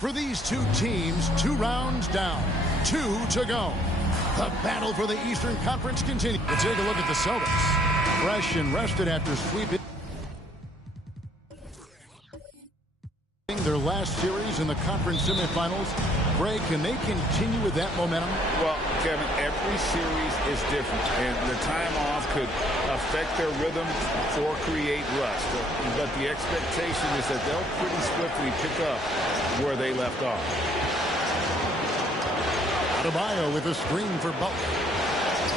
For these two teams, 2 rounds down, 2 to go. The battle for the Eastern Conference continues. Let's take a look at the Celtics. Fresh and rested after sweeping their last series in the conference semifinals. Greg, can they continue with that momentum? Well, Kevin, every series is different, and the time off could affect their rhythm or create rust. But the expectation is that they'll pretty swiftly pick up where they left off. Adebayo with a screen for Butler.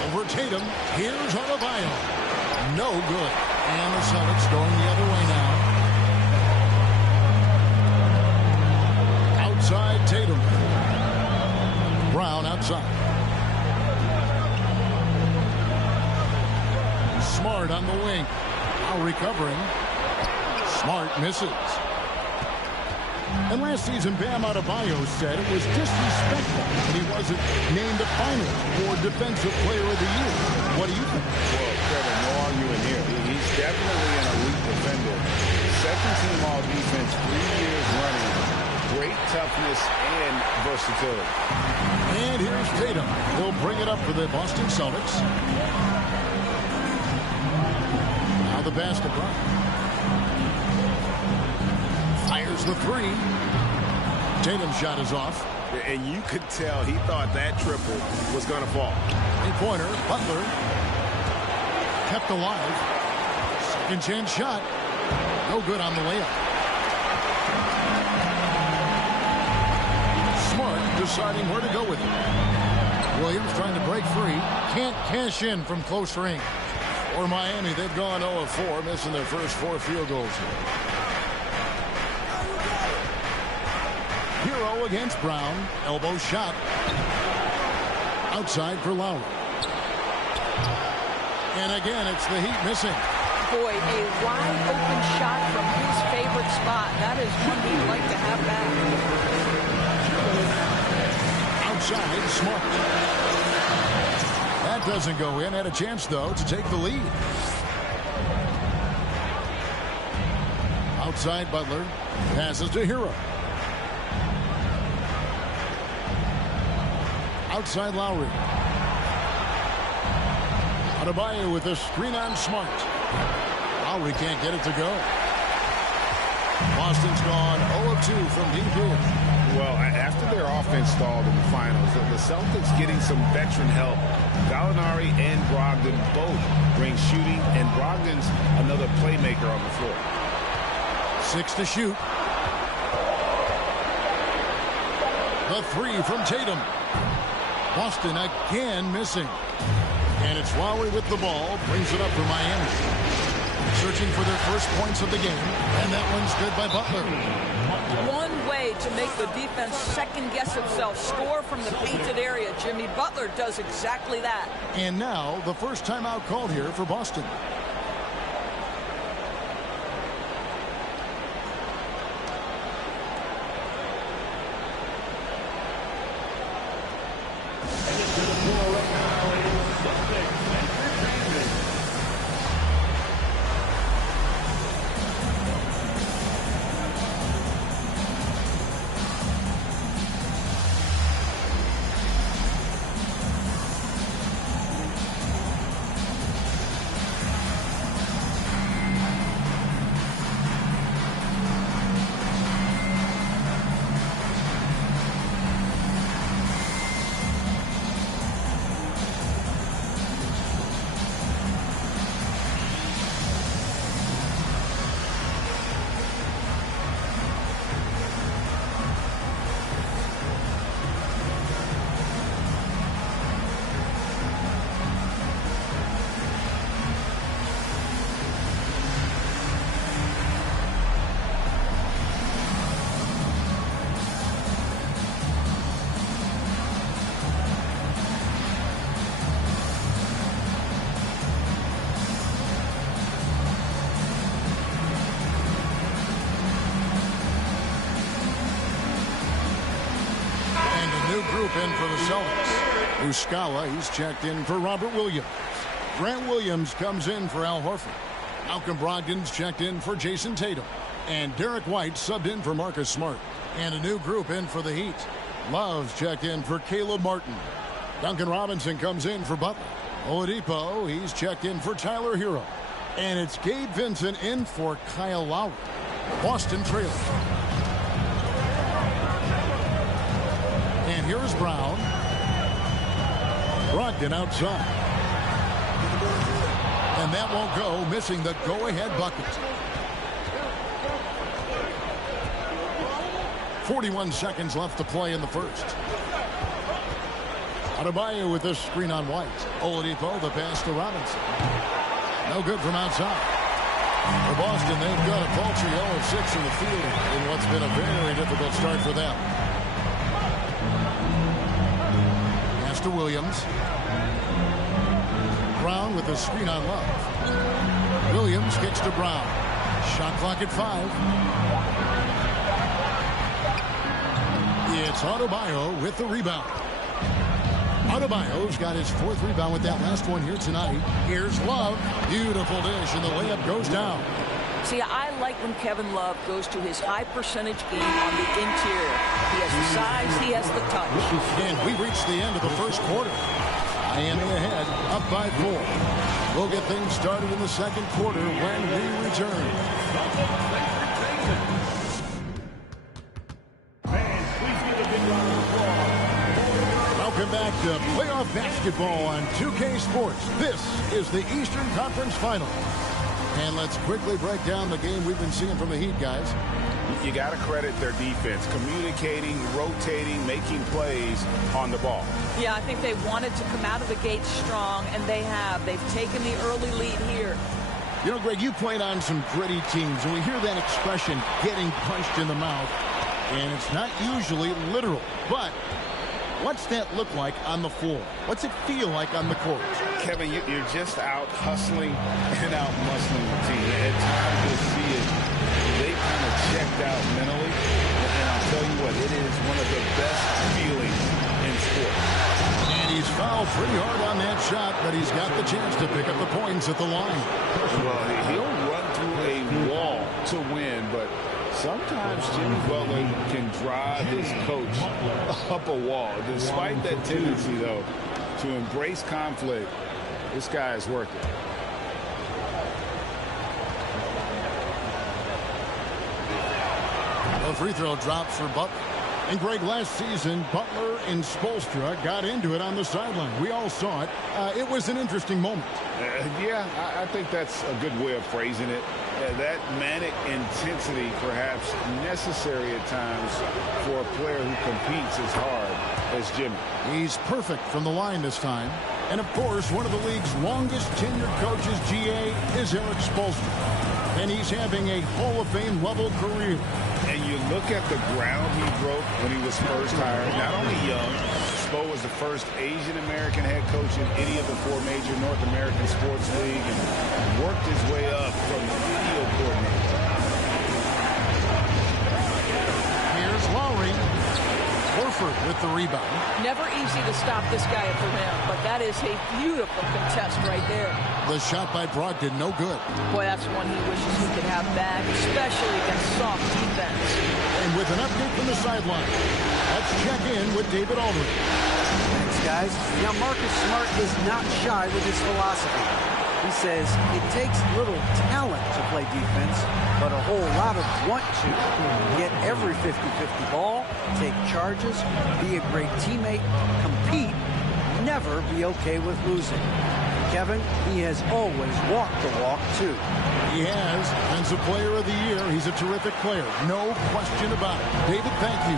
Over Tatum. Here's Adebayo. No good. And the Celtics going the other way now. Outside Tatum. Brown outside. Smart on the wing. Now recovering. Smart misses. And last season, Bam Adebayo said it was disrespectful that he wasn't named a finalist for Defensive Player of the Year. What do you think? Well, Kevin, no arguing here. He's definitely an elite defender. Second-team all-defense, 3 years running. Great toughness and versatility. And here's Tatum. He'll bring it up for the Boston Celtics. Now the pass to Brown. Fires the 3. Tatum's shot is off. And you could tell he thought that triple was going to fall. Three-pointer. Butler. Kept alive. Second chance shot. No good on the layup. Smart deciding where to go with it. Williams trying to break free. Can't cash in from close range. For Miami, they've gone 0 of 4, missing their first 4 field goals here. Hero against Brown. Elbow shot. Outside for Lowry. And again, it's the Heat missing. Boy, a wide open shot from his favorite spot. That is one he'd like to have back. Outside, Smart. That doesn't go in. Had a chance, though, to take the lead. Outside, Butler. Passes to Hero. Outside Lowry. Adebayo with a screen on Smart. Lowry can't get it to go. Boston's gone 0 of 2 from deep here. Well, after their offense stalled in the finals, the Celtics getting some veteran help. Gallinari and Brogdon both bring shooting, and Brogdon's another playmaker on the floor. 6 to shoot. The 3 from Tatum. Boston again missing. And it's Lowry with the ball. Brings it up for Miami. Searching for their first points of the game. And that one's good by Butler. One way to make the defense second-guess itself. Score from the painted area. Jimmy Butler does exactly that. And now the first timeout called here for Boston. In for the Celtics. Muscala, he's checked in for Robert Williams. Grant Williams comes in for Al Horford. Malcolm Brogdon's checked in for Jason Tatum. And Derek White subbed in for Marcus Smart. And a new group in for the Heat. Love's checked in for Caleb Martin. Duncan Robinson comes in for Butler. Oladipo, he's checked in for Tyler Hero. And it's Gabe Vincent in for Kyle Lowry. Boston trails. And here's Brown. Brogdon outside. And that won't go, missing the go-ahead bucket. 41 seconds left to play in the first. Adebayo with this screen on White. Oladipo, the pass to Robinson. No good from outside. For Boston, they've got a paltry 0 of 6 in the field in what's been a very difficult start for them. Pass to Williams. Brown with the screen on Love. Williams kicks to Brown. Shot clock at 5. It's Adebayo with the rebound. Adebayo's got his 4th rebound with that last one here tonight. Here's Love. Beautiful dish, and the layup goes down. See, I like when Kevin Love goes to his high percentage game on the interior. He has the size, he has the touch. And we reached the end of the first quarter. Miami ahead, up by 4. We'll get things started in the second quarter when we return. Welcome back to playoff basketball on 2K Sports. This is the Eastern Conference Final. And let's quickly break down the game we've been seeing from the Heat, guys. You got to credit their defense, communicating, rotating, making plays on the ball. Yeah, I think they wanted to come out of the gate strong, and they have. They've taken the early lead here. You know, Greg, you played on some gritty teams, and we hear that expression, getting punched in the mouth, and it's not usually literal. But what's that look like on the floor? What's it feel like on the court? Kevin, you're just out hustling and out muscling the team. At times you'll see it. They kind of checked out mentally. And I'll tell you what, it is one of the best feelings in sports. And he's fouled pretty hard on that shot, but he's got the chance to pick up the points at the line. Well, he'll run through a wall to win, but sometimes Jimmy Butler can drive his coach up a wall. Despite that tendency, though, to embrace conflict, this guy is worth it. The free throw drops for Butler. And Greg, last season, Butler and Spoelstra got into it on the sideline. We all saw it. It was an interesting moment. Yeah, I think that's a good way of phrasing it. That manic intensity, perhaps necessary at times for a player who competes as hard as Jimmy. He's perfect from the line this time. And, of course, one of the league's longest tenured coaches, GA, is Eric Spoelstra. And he's having a Hall of Fame level career. And you look at the ground he broke when he was first hired. Not only young, Spo was the first Asian-American head coach in any of the 4 major North American sports leagues and worked his way up from video coordinator. Here's Lowry. Horford with the rebound. Never easy to stop this guy at the rim, but that is a beautiful contest right there. The shot by Brogdon, no good. Boy, that's one he wishes he could have back, especially against soft defense. And with an update from the sideline, let's check in with David Aldridge. Thanks, guys. Now, Marcus Smart is not shy with his philosophy. He says it takes little talent to play defense, but a whole lot of want to. Get every 50-50 ball, take charges, be a great teammate, compete, never be okay with losing. Kevin, he has always walked the walk, too. He has. Defensive Player of the Year. He's a terrific player. No question about it. David, thank you.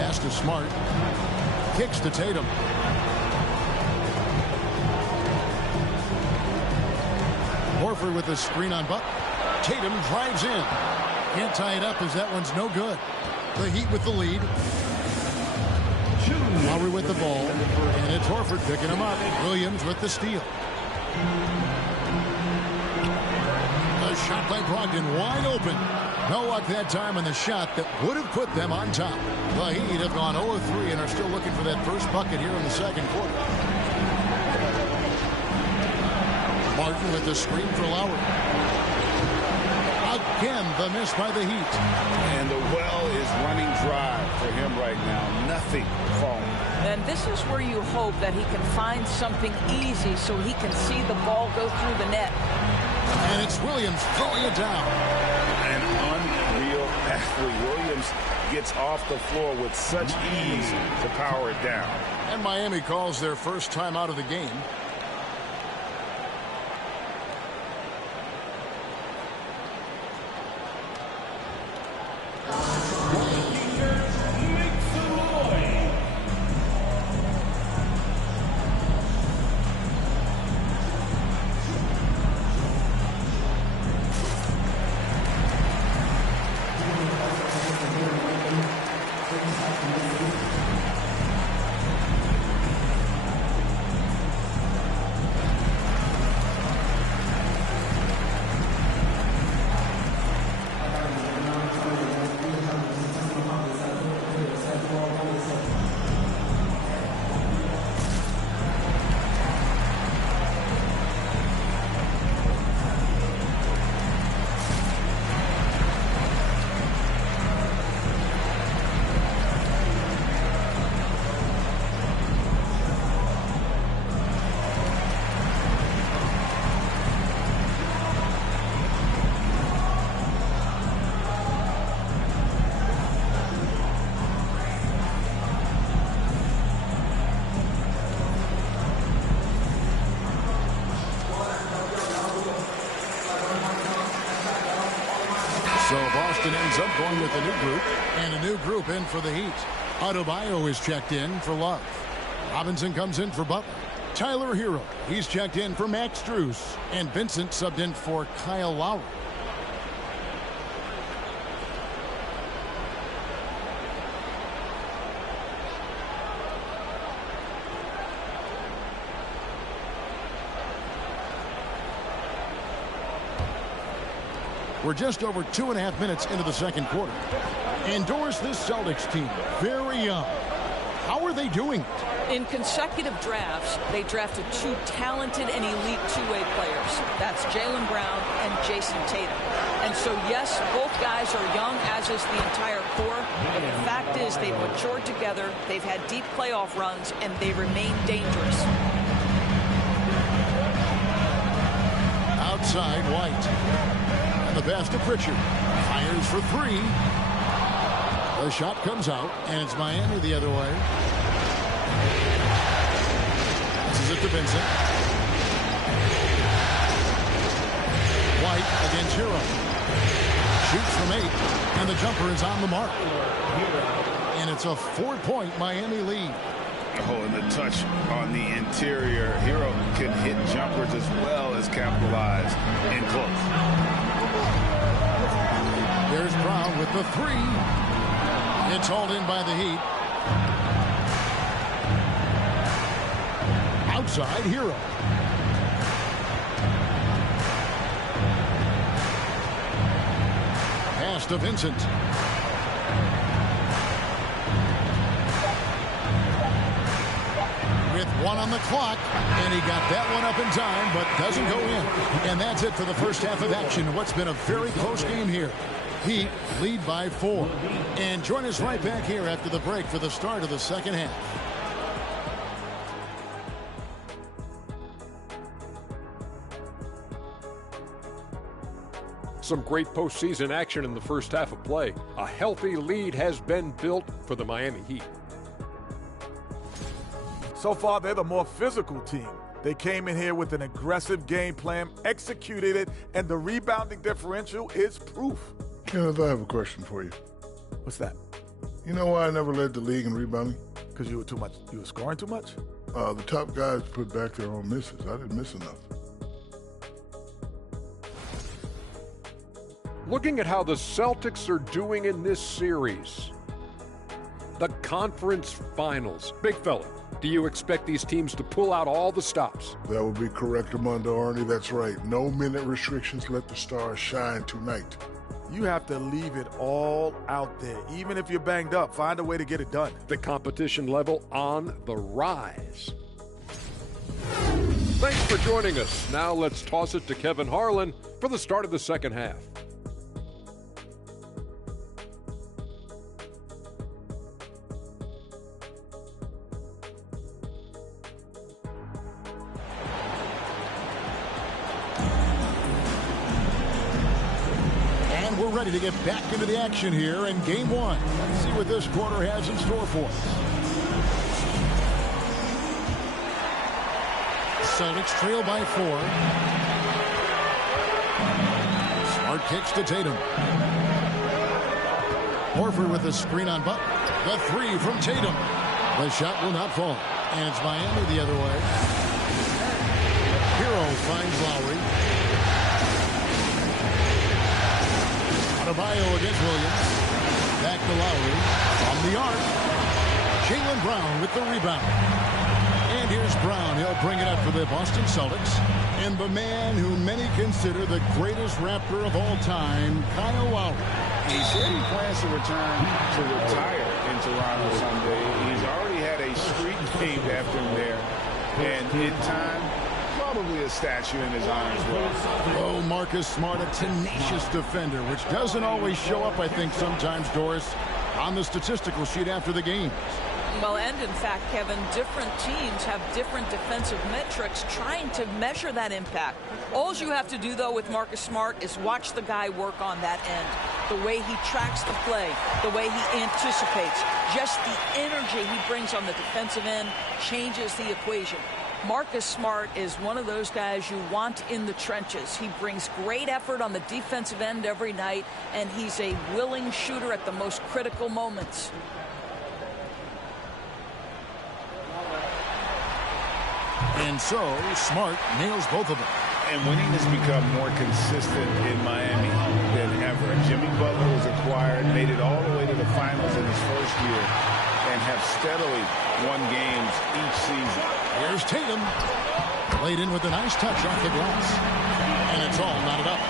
Pass to Smart. Kicks to Tatum. Horford with the screen on Butler. Tatum drives in. Can't tie it up as that one's no good. The Heat with the lead. Lowry with the ball. And it's Horford picking him up. Williams with the steal. The shot by Brogdon wide open. No luck that time on the shot that would have put them on top. The Heat have gone 0-3 and are still looking for that first bucket here in the second quarter. Martin with the screen for Lowry. Again, the miss by the Heat. And the well is running dry for him right now. Nothing falling. And this is where you hope that he can find something easy so he can see the ball go through the net. And it's Williams throwing it down. An unreal athlete. Williams gets off the floor with such ease to power it down. And Miami calls their first time out of the game. So Boston ends up going with a new group, and a new group in for the Heat. Adebayo is checked in for Love. Robinson comes in for Butler. Tyler Hero, he's checked in for Max Strus. And Vincent subbed in for Kyle Lowry. We're just over 2.5 minutes into the second quarter. Endorse this Celtics team. Very young. How are they doing it? In consecutive drafts, they drafted two talented and elite two-way players. That's Jaylen Brown and Jason Tatum. And so, yes, both guys are young, as is the entire core. But the fact is they've matured together, they've had deep playoff runs, and they remain dangerous. Outside, White. The pass to Pritchard. Fires for three. The shot comes out, and it's Miami the other way. Passes it to Vincent. White against Hero. Shoots from 8, and the jumper is on the mark. And it's a 4-point Miami lead. Oh, and the touch on the interior. Hero can hit jumpers as well as capitalize in close. There's Brown with the 3. It's hauled in by the Heat. Outside, Hero. Pass to Vincent. With 1 on the clock, and he got that one up in time, but doesn't go in. And that's it for the first half of action. What's been a very close game here. Heat lead by 4. And join us right back here after the break for the start of the second half. Some great postseason action in the first half of play. A healthy lead has been built for the Miami Heat. So far, they're the more physical team. They came in here with an aggressive game plan, executed it, and the rebounding differential is proof. Kenneth, I have a question for you. What's that? You know why I never led the league in rebounding? Because you were scoring too much? The top guys put back their own misses. I didn't miss enough. Looking at how the Celtics are doing in this series, the conference finals. Big fella, do you expect these teams to pull out all the stops? That would be correct, Armando Arnie. That's right. No minute restrictions. Let the stars shine tonight. You have to leave it all out there. Even if you're banged up, find a way to get it done. The competition level on the rise. Thanks for joining us. Now let's toss it to Kevin Harlan for the start of the second half. And we're ready to get back into the action here in game one. Let's see what this quarter has in store for us. Celtics trail by 4. Smart kicks to Tatum. Horford with a screen on Butler. The 3 from Tatum. The shot will not fall. And it's Miami the other way. Hero finds Lowry. Adebayo against Williams. Back to Lowry. On the arc. Jaylen Brown with the rebound. And here's Brown. He'll bring it up for the Boston Celtics. And the man who many consider the greatest Raptor of all time, Kyle Lowry. He said he plans to return to retire in Toronto someday. He's already had a street named after him there. And in time, probably a statue in his honor as well. Oh, Marcus Smart, a tenacious defender, which doesn't always show up, I think, sometimes, Doris, on the statistical sheet after the games. Well, and in fact, Kevin, different teams have different defensive metrics trying to measure that impact. All you have to do, though, with Marcus Smart is watch the guy work on that end. The way he tracks the play, the way he anticipates, just the energy he brings on the defensive end changes the equation. Marcus Smart is one of those guys you want in the trenches. He brings great effort on the defensive end every night, and he's a willing shooter at the most critical moments. And so, Smart nails both of them. And winning has become more consistent in Miami than ever. Jimmy Butler was acquired, made it all the way to the finals in his first year, and have steadily won games each season. Here's Tatum. Played in with a nice touch off the glass. And it's all knotted up.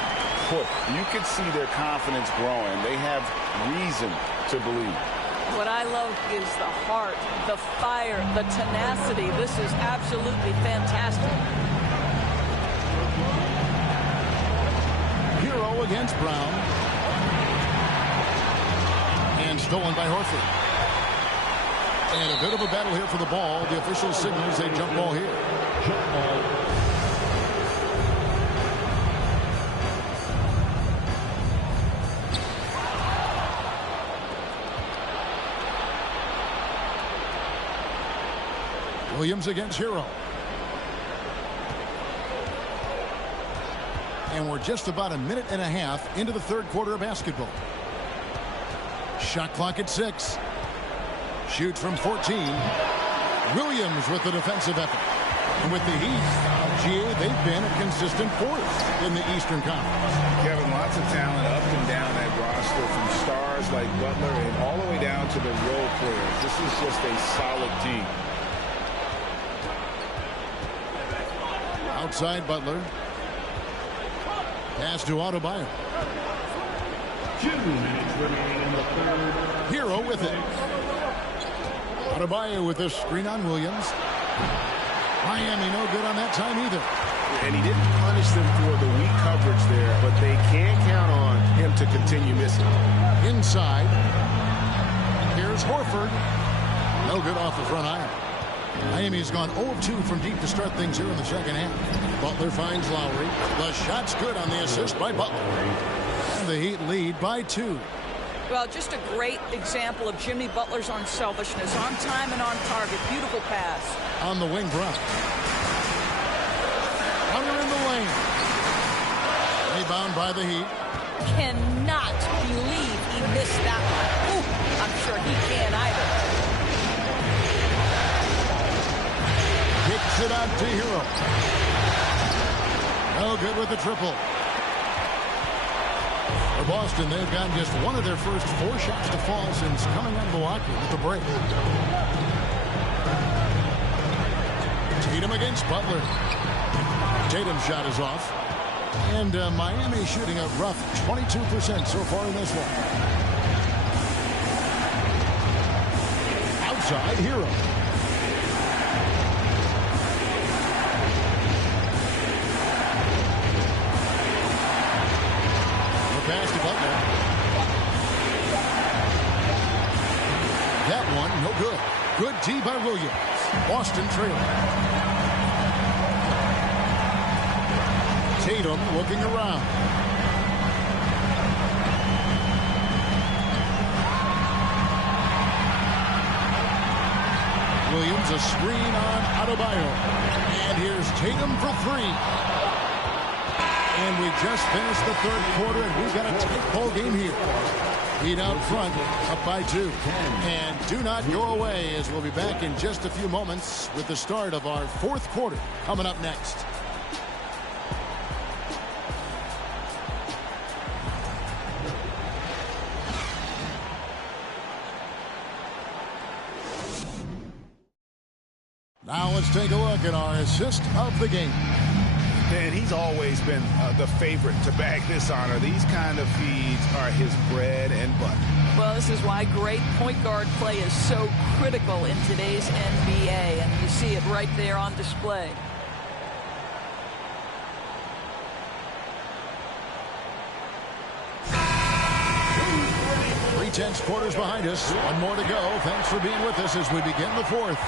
You can see their confidence growing. They have reason to believe. What I love is the heart, the fire, the tenacity. This is absolutely fantastic. Hero against Brown. And stolen by Horford. And a bit of a battle here for the ball. The official signals a jump ball here. Jump ball. Williams against Hero. And we're just about a minute and a half into the third quarter of basketball. Shot clock at 6. Shoots from 14. Williams with the defensive effort. And with the Heat, they've been a consistent force in the Eastern Conference. Kevin, lots of talent up and down that roster, from stars like Butler and all the way down to the role players. This is just a solid team. Outside Butler. Pass to Adebayo. 2 minutes remaining in the third. Hero with it. Adebayo with a screen on Williams. Miami no good on that time either. And he didn't punish them for the weak coverage there, but they can't count on him to continue missing. Inside. Here's Horford. No good off the front iron. Miami's gone 0 of 2 from deep to start things here in the second half. Butler finds Lowry. The shot's good on the assist by Butler. And the Heat lead by 2. Well, just a great example of Jimmy Butler's unselfishness. On time and on target. Beautiful pass. On the wing, Brown. Hunter in the lane. Rebound by the Heat. Cannot believe he missed that one. Ooh, I'm sure he can't either. Kicks it out to Hero. No good with the triple. For Boston, they've gotten just one of their first 4 shots to fall since coming out of Milwaukee with the break. Tatum against Butler. Tatum's shot is off. And Miami shooting a rough 22% so far in this one. Outside, Hero. pass to Butler. That one, no good. Good D by Williams. Boston trailing. Tatum looking around. Williams, a screen on Adebayo. And here's Tatum for three. And we just finished the third quarter, and we've got a tight ball game here. Heat out front, up by 2. And do not go away, as we'll be back in just a few moments with the start of our fourth quarter coming up next. Now let's take a look at our assist of the game. Man, he's always been the favorite to bag this honor. These kind of feeds are his bread and butter. Well, this is why great point guard play is so critical in today's NBA, and you see it right there on display. Three-tenths quarters behind us. One more to go. Thanks for being with us as we begin the fourth.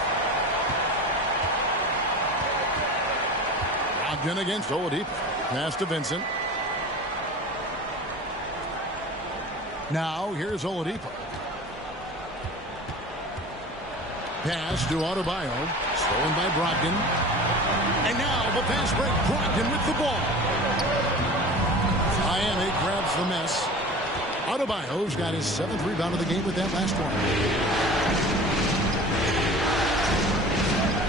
Ogden against Oladipo. Pass to Vincent. Now here's Oladipo. Pass to Adebayo. Stolen by Brogdon. And now the fast break. Brogdon with the ball. Miami grabs the miss. Adebayo's got his 7th rebound of the game with that last one.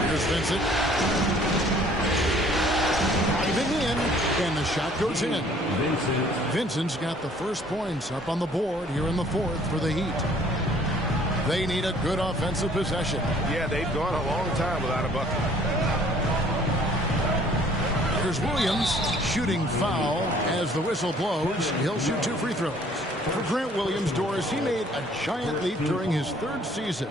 Here's Vincent. Driving in, and the shot goes in. Vincent's got the first points up on the board here in the fourth for the Heat. They need a good offensive possession. Yeah, they've gone a long time without a bucket. Here's Williams, shooting foul as the whistle blows. He'll shoot 2 free throws. For Grant Williams, Doris, he made a giant leap during his 3rd season.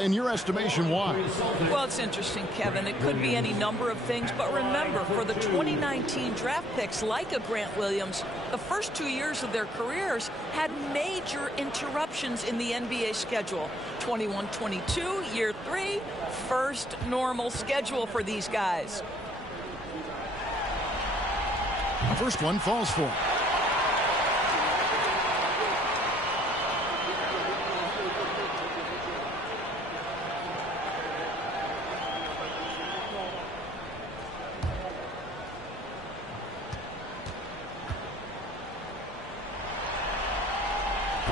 In your estimation, why? Well, it's interesting, Kevin. It could be any number of things, but remember, for the 2019 draft picks like a Grant Williams, the first 2 years of their careers had major interruptions in the NBA schedule. 21-22, year 3, first normal schedule for these guys. First one falls for him.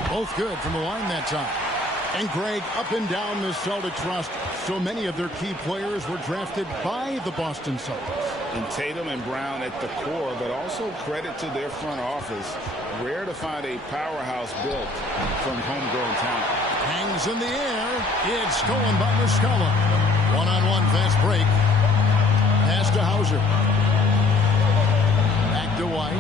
Both good from the line that time. And Greg, up and down the Celtics roster, so many of their key players were drafted by the Boston Celtics. And Tatum and Brown at the core, but also credit to their front office. Rare to find a powerhouse built from homegrown talent. Hangs in the air. It's stolen by Muscala. One-on-one fast break. Pass to Hauser. Back to White.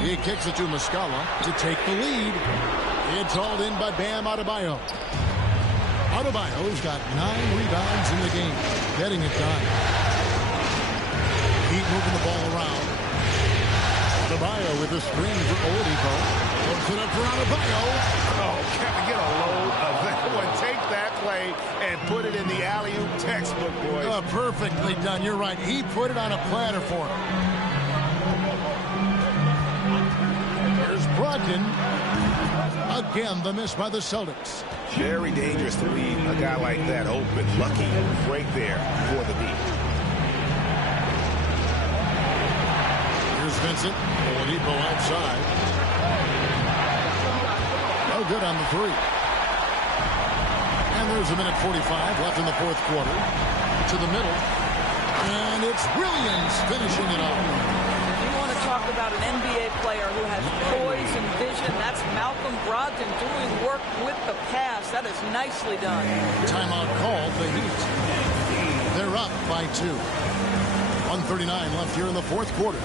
He kicks it to Muscala to take the lead. It's hauled in by Bam Adebayo. Adebayo's got 9 rebounds in the game, getting it done. Heat moving the ball around. Adebayo with a screen for Oladipo. Puts it up for Adebayo. Oh, Kevin, get a load of that one. Take that play and put it in the alley-oop textbook, boys. Perfectly done. You're right. He put it on a platter for him. Brogdon. Again, the miss by the Celtics. Very dangerous to leave a guy like that open. Lucky break there for the Heat. Here's Vincent. Oladipo outside. No good on the 3. And there's a minute 45 left in the fourth quarter. To the middle. And it's Williams finishing it off. Talk about an NBA player who has poise and vision. That's Malcolm Brogdon doing work with the pass. That is nicely done. Timeout called the Heat. They're up by 2. 1:39 left here in the fourth quarter.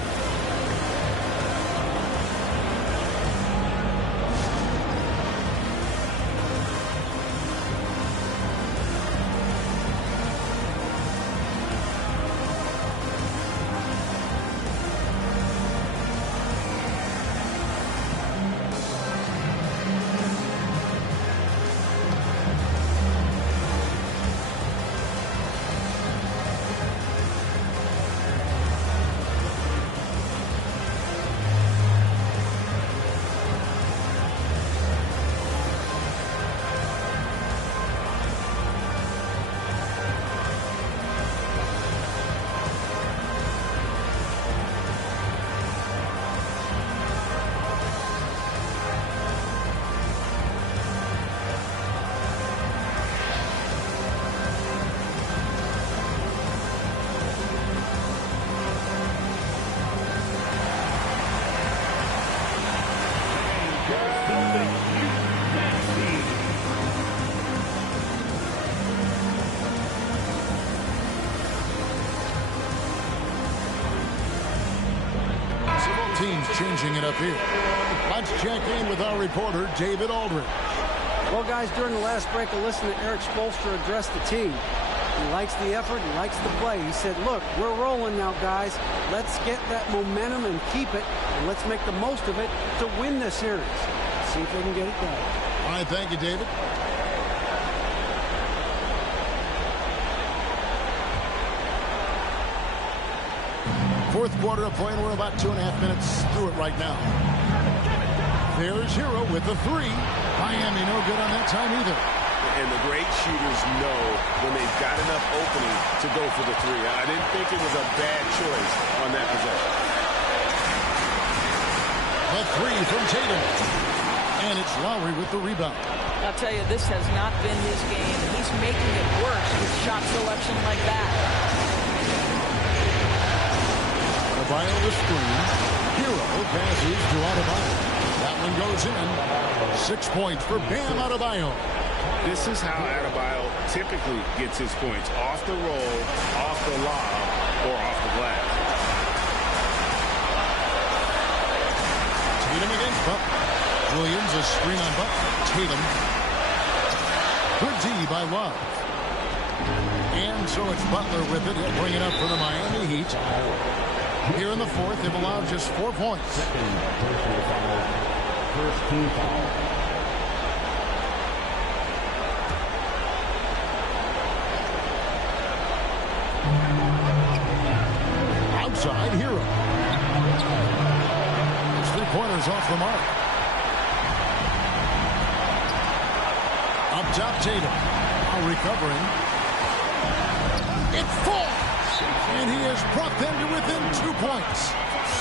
teams changing it up here. Let's check in with our reporter, David Aldridge. Well, guys, during the last break, I listened to Eric Spoelstra address the team. He likes the effort. He likes the play. He said, look, we're rolling now, guys. Let's get that momentum and keep it, and let's make the most of it to win this series. See if they can get it done. All right, thank you, David. Fourth quarter of play, and we're about 2.5 minutes through it right now. There's Hero with the three. Miami no good on that time either. And the great shooters know when they've got enough opening to go for the three. I didn't think it was a bad choice on that possession. The three from Tatum. And it's Lowry with the rebound. I'll tell you, this has not been his game. He's making it worse with shot selection like that. Adebayo the screen. Hero passes to Adebayo. That one goes in. 6 points for Bam Adebayo. This is how Adebayo typically gets his points. Off the roll, off the lob, or off the glass. Tatum against Butler. Williams a screen on Butler. Tatum. Good D by Love. And so it's Butler with it. He'll bring it up for the Miami Heat. Here in the fourth, they've allowed just 4 points. Second personal foul. First team foul. Outside, Hero. His 3-pointers off the mark. Up top, Tatum. Now recovering. It falls. And he has brought them to within 2 points.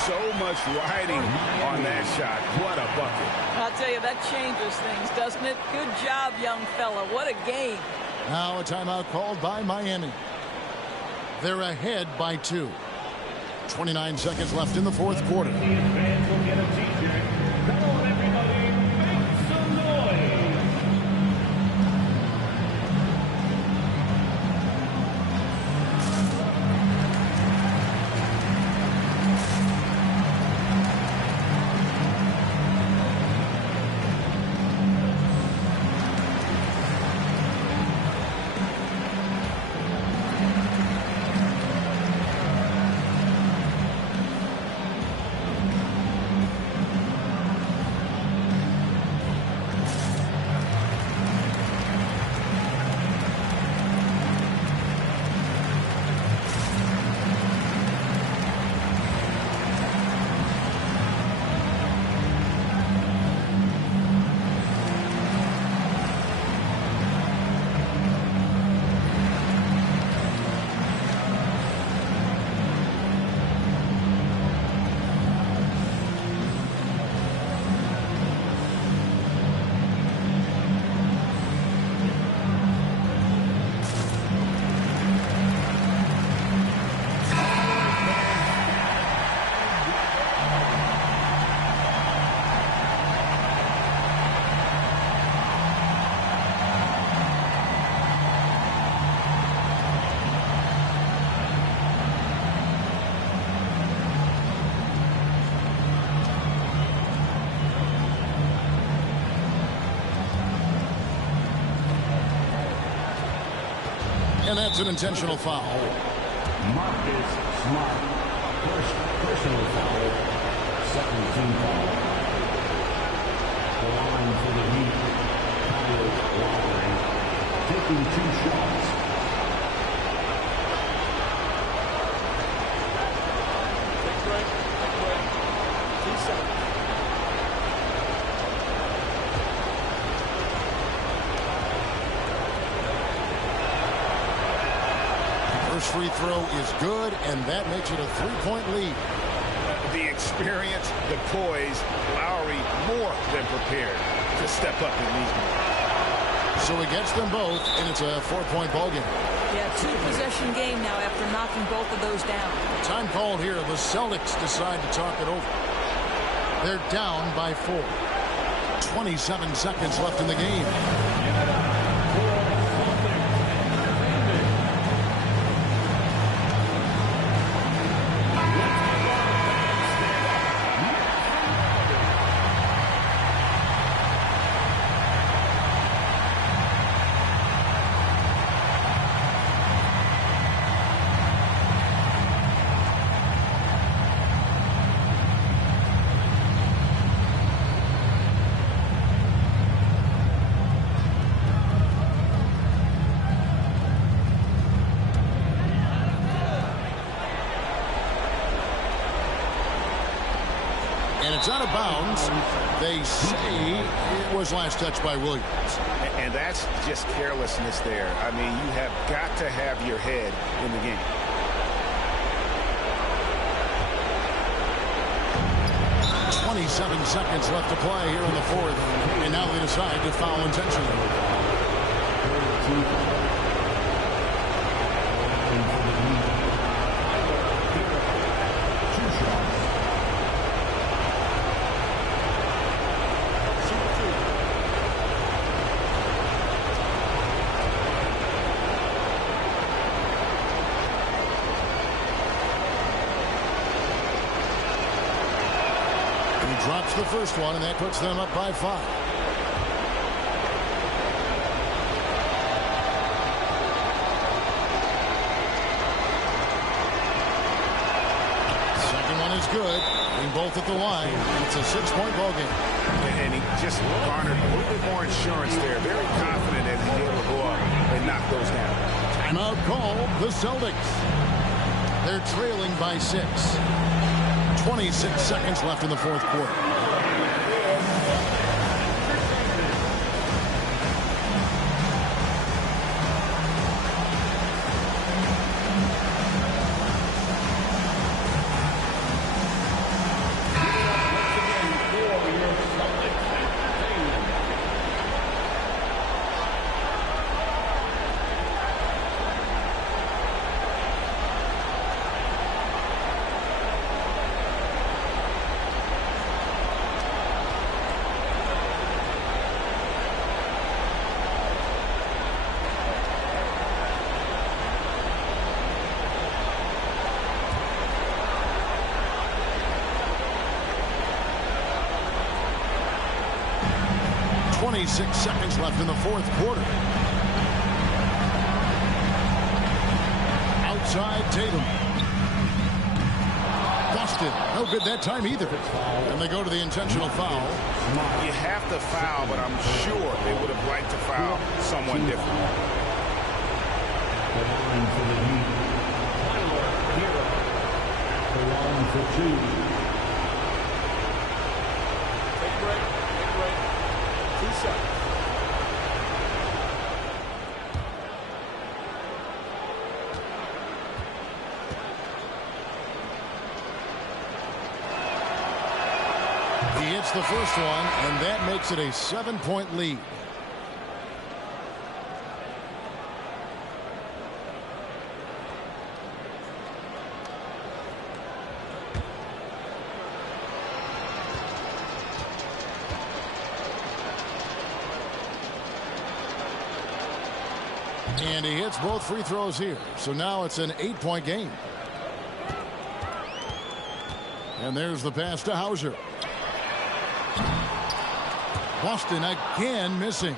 So much riding on that shot. What a bucket. I'll tell you, that changes things, doesn't it? Good job, young fella. What a game. Now a timeout called by Miami. They're ahead by 2. 29 seconds left in the fourth quarter. Fans will get a t-shirt. Come on, everybody, make some noise. And that's an intentional foul. Marcus Smart. First personal foul. Second team foul. The line for the Heat. Kyle Lowry. Taking 2 shots. First free throw is good, and that makes it a 3-point lead. The experience, the poise, Lowry more than prepared to step up in these moments. So he gets them both, and it's a 4-point ball game. Yeah, 2-possession game now after knocking both of those down. Time called here. The Celtics decide to talk it over. They're down by 4. 27 seconds left in the game. And it's out of bounds. They say it was last touched by Williams. And that's just carelessness there. I mean, you have got to have your head in the game. Seconds left to play here in the fourth, and now they decide to foul intentionally. Drops the first one, and that puts them up by 5. Second one is good. Being both at the line. It's a 6-point ball game. And he just garnered a little bit more insurance there. Very confident as he's able to go up and knock those down. Timeout called the Celtics. They're trailing by 6. 26 seconds left in the fourth quarter. Seconds left in the fourth quarter. Outside Tatum. Boston. No good that time either. And they go to the intentional foul. You have to foul, but I'm sure they would have liked to foul someone different. The line for the Heat, Tyler Hero. The line for 2. Take a break. Take a break. 2 seconds. He hits the first one, and that makes it a 7-point lead. And he hits both free throws here. So now it's an 8-point game. And there's the pass to Hauser. Boston again missing.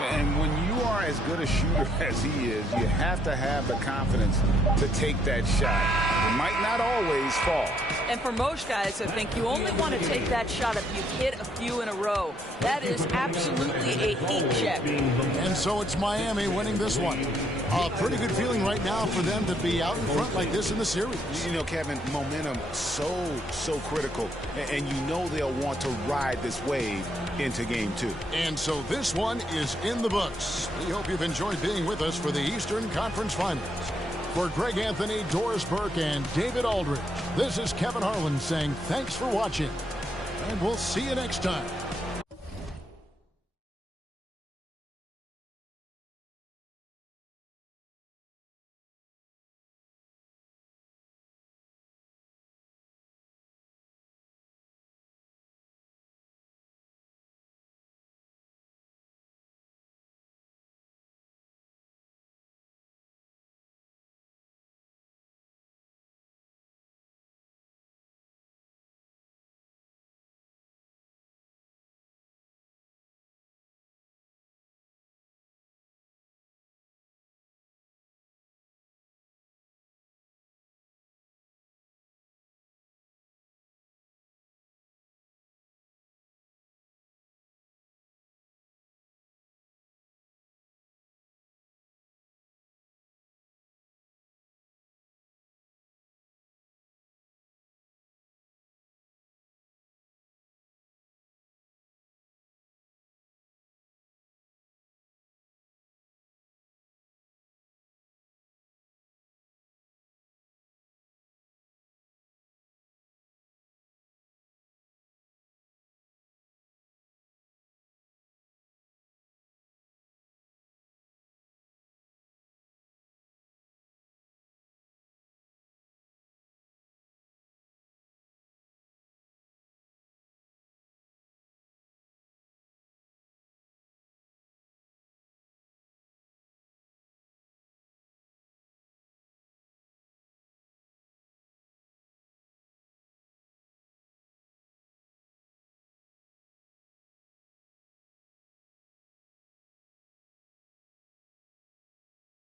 And when you are as good a shooter as he is, you have to have the confidence to take that shot. It might not always fall. And for most guys, I think you only want to take that shot if you've hit a few in a row. That is absolutely a heat check. And so it's Miami winning this one. A pretty good feeling right now for them to be out in front like this in the series. You know, Kevin, momentum so critical. And you know they'll want to ride this wave into game 2. And so this one is in the books. We hope you've enjoyed being with us for the Eastern Conference Finals. For Greg Anthony, Doris Burke, and David Aldridge, this is Kevin Harlan saying thanks for watching. And we'll see you next time.